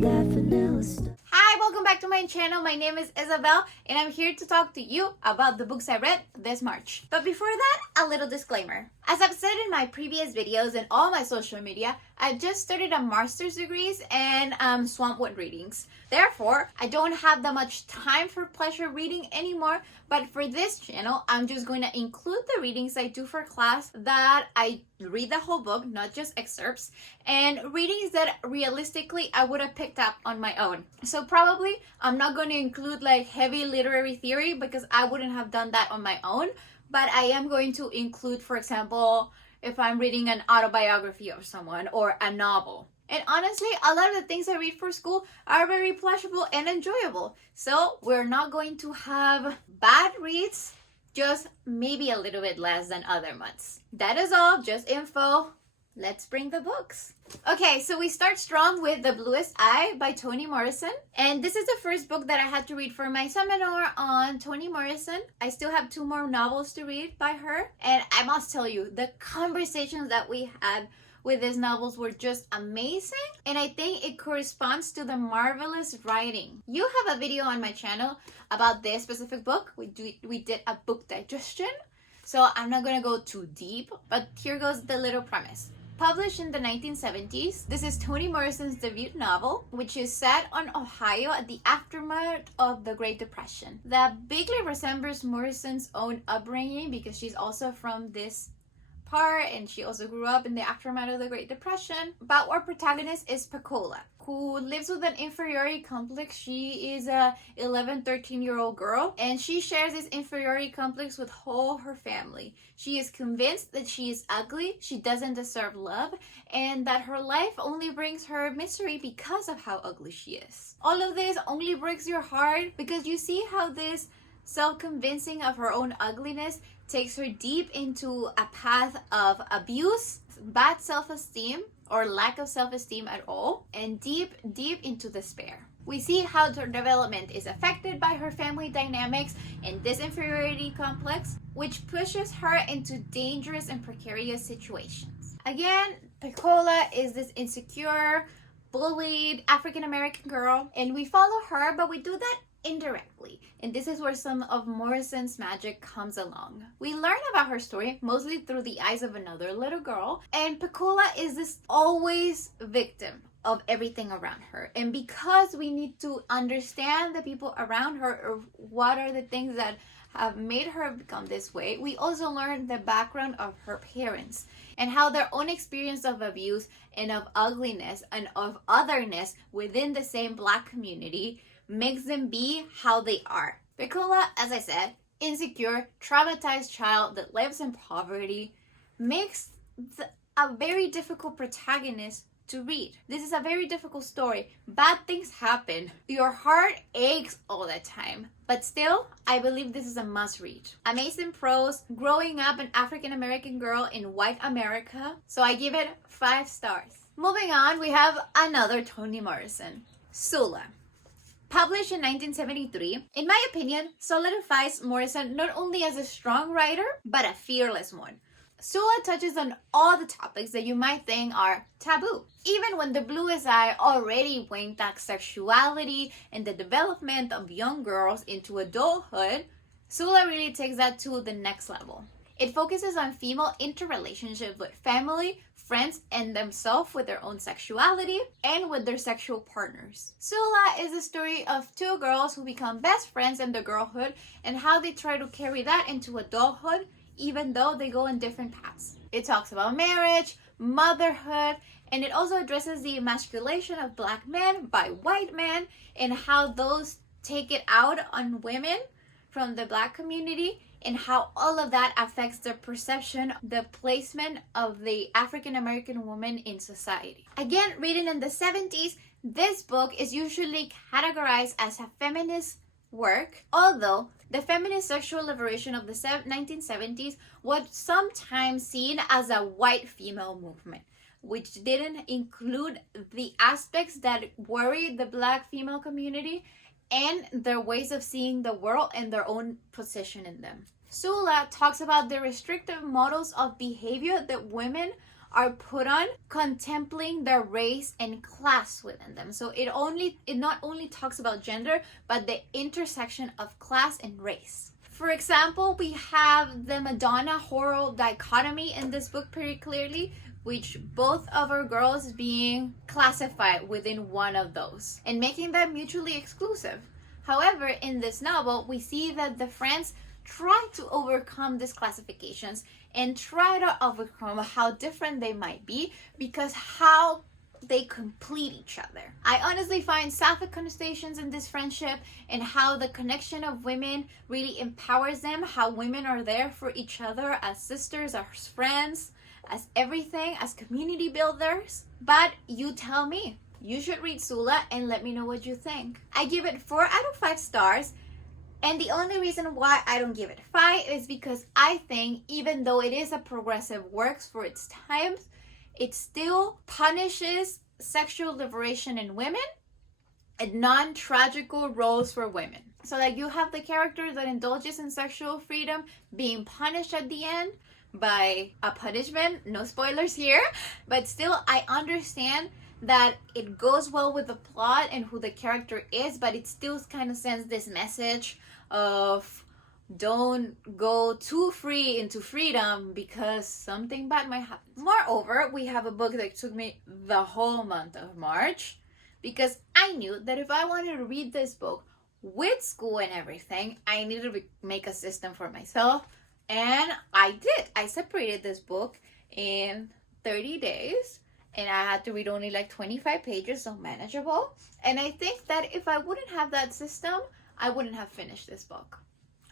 that vanilla stuff. Hi, welcome back to my channel. My name is Isabel and I'm here to talk to you about the books I read this March. But before that, a little disclaimer. As I've said in my previous videos and all my social media, I've just started a master's degrees and swamped with readings. Therefore, I don't have that much time for pleasure reading anymore, but for this channel, I'm just going to include the readings I do for class that I read the whole book, not just excerpts, and readings that realistically I would have picked up on my own. So probably I'm not going to include like heavy literary theory because I wouldn't have done that on my own, but I am going to include, for example, if I'm reading an autobiography of someone or a novel. And honestly, a lot of the things I read for school are very pleasurable and enjoyable. So we're not going to have bad reads, just maybe a little bit less than other months. That is all, just info. Let's bring the books. Okay, so we start strong with The Bluest Eye by Toni Morrison. And this is the first book that I had to read for my seminar on Toni Morrison. I still have 2 more novels to read by her. And I must tell you, the conversations that we had with these novels were just amazing, and I think it corresponds to the marvelous writing. You have a video on my channel about this specific book. We did a book digestion, so I'm not gonna go too deep, but here goes the little premise. Published in the 1970s, this is Toni Morrison's debut novel, which is set on Ohio at the aftermath of the Great Depression. That bigly resembles Morrison's own upbringing because she's also from this part and she also grew up in the aftermath of the Great Depression. But our protagonist is Pecola, who lives with an inferiority complex. She is a 13-year-old girl and she shares this inferiority complex with all her family. She is convinced that she is ugly, she doesn't deserve love, and that her life only brings her misery because of how ugly she is. All of this only breaks your heart because you see how this self-convincing of her own ugliness takes her deep into a path of abuse, bad self-esteem, or lack of self-esteem at all, and deep into despair. We see how her development is affected by her family dynamics and this inferiority complex, which pushes her into dangerous and precarious situations. Again, Pecola is this insecure, bullied African-American girl, and we follow her, but we do that indirectly, and this is where some of Morrison's magic comes along. We learn about her story mostly through the eyes of another little girl, and Pecola is this always victim of everything around her, and because we need to understand the people around her or what are the things that have made her become this way, we also learn the background of her parents and how their own experience of abuse and of ugliness and of otherness within the same Black community makes them be how they are. Pecola, as I said, insecure, traumatized child that lives in poverty, makes a very difficult protagonist to read. This is a very difficult story. Bad things happen. Your heart aches all the time. But still, I believe this is a must read. Amazing prose, growing up an African American girl in white America. So I give it 5 stars. Moving on, we have another Toni Morrison, Sula. Published in 1973, in my opinion, solidifies Morrison not only as a strong writer, but a fearless one. Sula touches on all the topics that you might think are taboo. Even when The Bluest Eye already winked at sexuality and the development of young girls into adulthood, Sula really takes that to the next level. It focuses on female interrelationships with family, friends, and themselves with their own sexuality and with their sexual partners. Sula is the story of 2 girls who become best friends in their girlhood and how they try to carry that into adulthood even though they go in different paths. It talks about marriage, motherhood, and it also addresses the emasculation of Black men by white men and how those take it out on women from the Black community and how all of that affects the perception, the placement of the African American woman in society. Again, written in the 70s, this book is usually categorized as a feminist work, although the feminist sexual liberation of the 1970s was sometimes seen as a white female movement, which didn't include the aspects that worried the Black female community and their ways of seeing the world and their own position in them. Sula talks about the restrictive models of behavior that women are put on contemplating their race and class within them. So it not only talks about gender, but the intersection of class and race. For example, we have the Madonna horror dichotomy in this book pretty clearly, which both of our girls being classified within one of those and making them mutually exclusive. However, in this novel, we see that the friends try to overcome these classifications and try to overcome how different they might be because how they complete each other. I honestly find sapphic connotations in this friendship and how the connection of women really empowers them, how women are there for each other as sisters, as friends, as everything, as community builders. But you tell me. You should read Sula and let me know what you think. I give it 4 out of 5 stars. And the only reason why I don't give it 5 is because I think even though it is a progressive work for its times, it still punishes sexual liberation in women and non-tragical roles for women. So like you have the character that indulges in sexual freedom being punished at the end by a punishment, no spoilers here, but still I understand that it goes well with the plot and who the character is, but it still kind of sends this message of don't go too free into freedom because something bad might happen. Moreover, we have a book that took me the whole month of March because I knew that if I wanted to read this book with school and everything, I needed to make a system for myself. And I did. I separated this book in 30 days and I had to read only like 25 pages, so manageable. And I think that if I wouldn't have that system, I wouldn't have finished this book.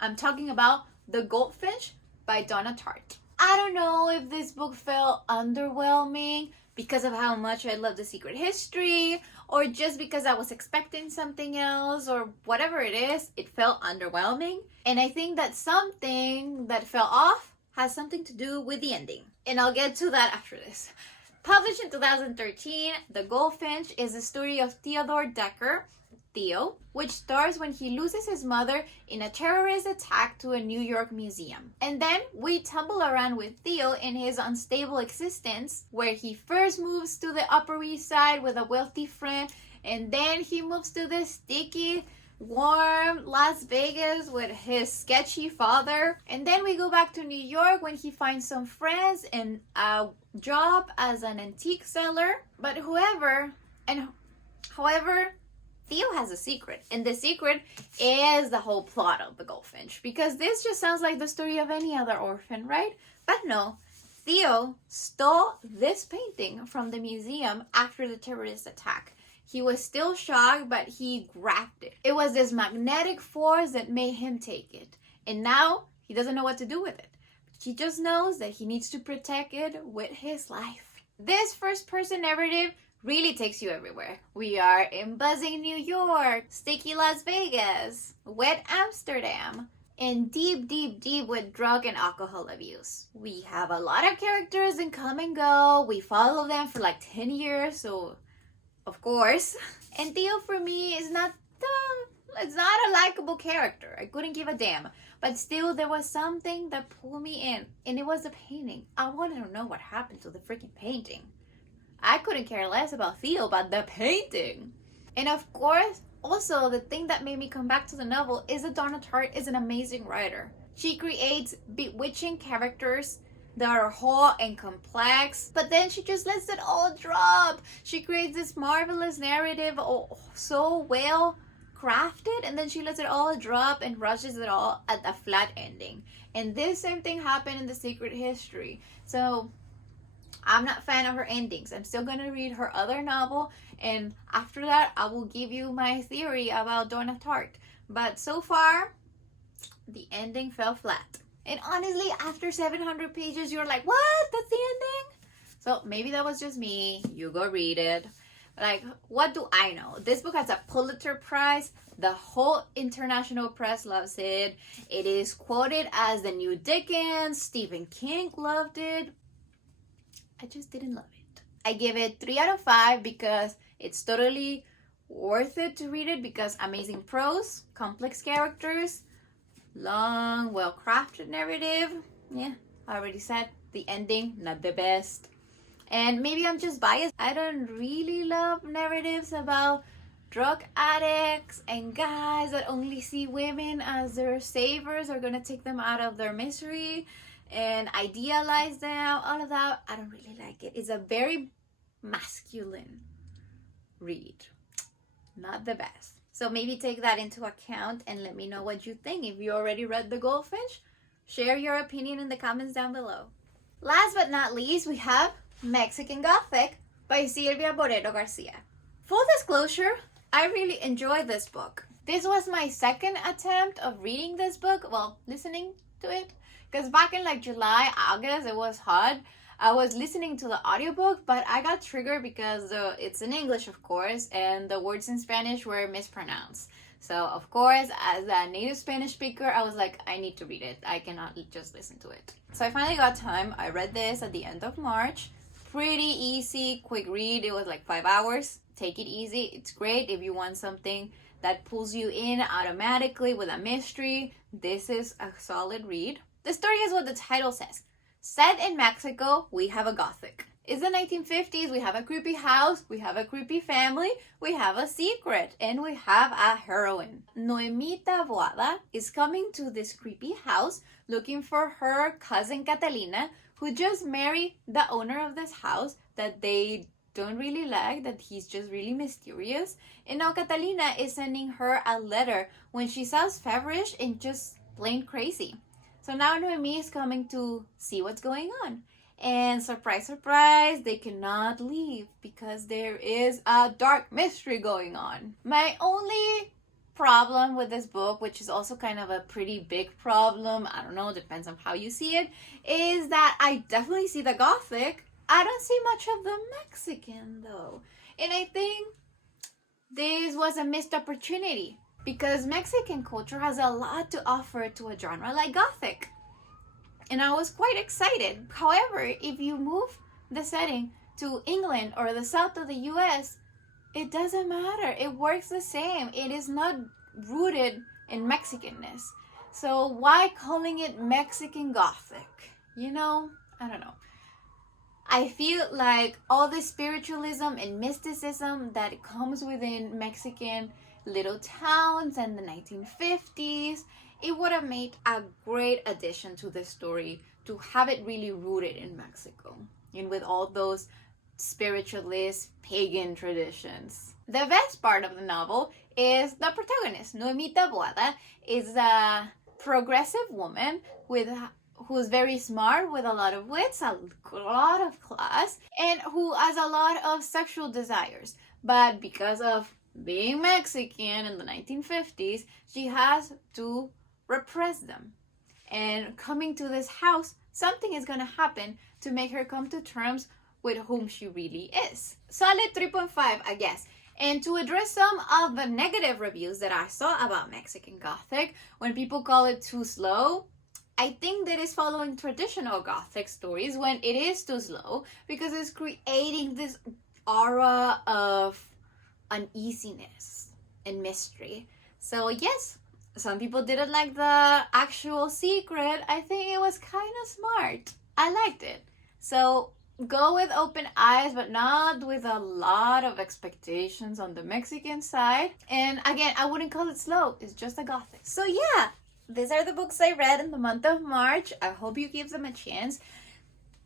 I'm talking about The Goldfinch by Donna Tartt. I don't know if this book felt underwhelming because of how much I love The Secret History or just because I was expecting something else or whatever it is, it felt underwhelming. And I think that something that fell off has something to do with the ending. And I'll get to that after this. Published in 2013, The Goldfinch is the story of Theodore Decker, Theo, which stars when he loses his mother in a terrorist attack to a New York museum. And then we tumble around with Theo in his unstable existence, where he first moves to the Upper East Side with a wealthy friend, and then he moves to the sticky, warm Las Vegas with his sketchy father. And then we go back to New York when he finds some friends and a job as an antique seller. But however, Theo has a secret, and the secret is the whole plot of The Goldfinch, because this just sounds like the story of any other orphan, right? But no, Theo stole this painting from the museum after the terrorist attack. He was still shocked, but he grabbed it. It was this magnetic force that made him take it, and now he doesn't know what to do with it. He just knows that he needs to protect it with his life. This first-person narrative really takes you everywhere. We are in buzzing New York, sticky Las Vegas, wet Amsterdam, and deep, deep, deep with drug and alcohol abuse. We have a lot of characters in come and go. We follow them for like 10 years, so of course. And Theo for me is not a likable character. I couldn't give a damn. But still, there was something that pulled me in, and it was the painting. I wanted to know what happened to the freaking painting. I couldn't care less about Theo, but the painting. And of course, also the thing that made me come back to the novel is that Donna Tartt is an amazing writer. She creates bewitching characters that are whole and complex, but then she just lets it all drop. She creates this marvelous narrative, so well crafted, and then she lets it all drop and rushes it all at a flat ending. And this same thing happened in The Secret History. So I'm not a fan of her endings. I'm still gonna read her other novel, and after that I will give you my theory about Donna Tartt. But so far, the ending fell flat. And honestly, after 700 pages, you're like, what? That's the ending? So maybe that was just me. You go read it. Like, what do I know? This book has a Pulitzer Prize. The whole international press loves it. It is quoted as the new Dickens. Stephen King loved it. I just didn't love it. I give it 3 out of 5 because it's totally worth it to read it, because amazing prose, complex characters, well-crafted narrative. Yeah, I already said the ending, not the best. And maybe I'm just biased. I don't really love narratives about drug addicts and guys that only see women as their savers or gonna take them out of their misery and idealize them. All of that, I don't really like it. It's a very masculine read. Not the best. So maybe take that into account and let me know what you think. If you already read The Goldfinch, share your opinion in the comments down below. Last but not least, we have Mexican Gothic by Silvia Moreno-Garcia. Full disclosure, I really enjoyed this book. This was my second attempt of reading this book, well, listening to it, because back in like July, August, it was hot. I was listening to the audiobook, but I got triggered because it's in English, of course, and the words in Spanish were mispronounced. So, of course, as a native Spanish speaker, I was like, I need to read it. I cannot just listen to it. So I finally got time. I read this at the end of March. Pretty easy, quick read. It was like 5 hours. Take it easy. It's great if you want something that pulls you in automatically with a mystery. This is a solid read. The story is what the title says. Set in Mexico, we have a Gothic. It's the 1950s, we have a creepy house, we have a creepy family, we have a secret, and we have a heroine. Noemita Boada is coming to this creepy house looking for her cousin Catalina, who just married the owner of this house that they don't really like, that he's just really mysterious. And now Catalina is sending her a letter when she sounds feverish and just plain crazy. So now Noemi is coming to see what's going on. And surprise, surprise, they cannot leave because there is a dark mystery going on. My only problem with this book, which is also kind of a pretty big problem, I don't know, depends on how you see it, is that I definitely see the Gothic. I don't see much of the Mexican though. And I think this was a missed opportunity because Mexican culture has a lot to offer to a genre like Gothic. And I was quite excited. However, if you move the setting to England or the south of the US, it doesn't matter. It works the same. It is not rooted in Mexicanness. So why calling it Mexican Gothic? You know, I don't know. I feel like all the spiritualism and mysticism that comes within Mexican little towns in the 1950s, it would have made a great addition to the story to have it really rooted in Mexico and with all those spiritualist pagan traditions. The best part of the novel is the protagonist. Noemita Boada is a progressive woman who's very smart, with a lot of wits, a lot of class, and who has a lot of sexual desires. But because of being Mexican in the 1950s, she has to repress them. And coming to this house, something is going to happen to make her come to terms with whom she really is. Solid 3.5, I guess. And to address some of the negative reviews that I saw about Mexican Gothic, when people call it too slow, I think that is following traditional Gothic stories when it is too slow, because it's creating this aura of uneasiness and mystery. So yes, some people didn't like the actual secret. I think it was kind of smart. I liked it. So go with open eyes, but not with a lot of expectations on the Mexican side. And again, I wouldn't call it slow. It's just a Gothic. So yeah, these are the books I read in the month of March. I hope you give them a chance.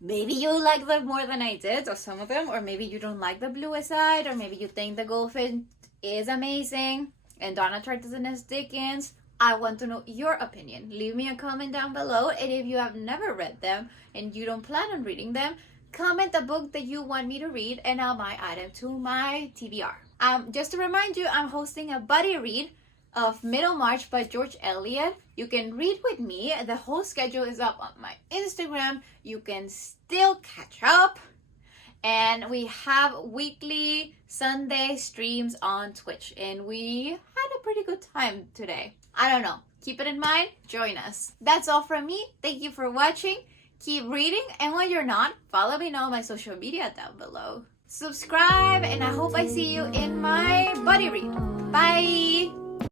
Maybe you like them more than I did, or some of them, or maybe you don't like the Bluest Eye, or maybe you think the Goldfish is amazing and Donna Tartt is Dickens. I want to know your opinion. Leave me a comment down below, and if you have never read them and you don't plan on reading them, comment a book that you want me to read and I might add it to my TBR. Just to remind you, I'm hosting a buddy read of Middle March by George Eliot. You can read with me. The whole schedule is up on my Instagram. You can still catch up. And we have weekly Sunday streams on Twitch. And we had a pretty good time today. I don't know. Keep it in mind. Join us. That's all from me. Thank you for watching. Keep reading. And when you're not, follow me on all my social media down below. Subscribe. And I hope I see you in my buddy read. Bye.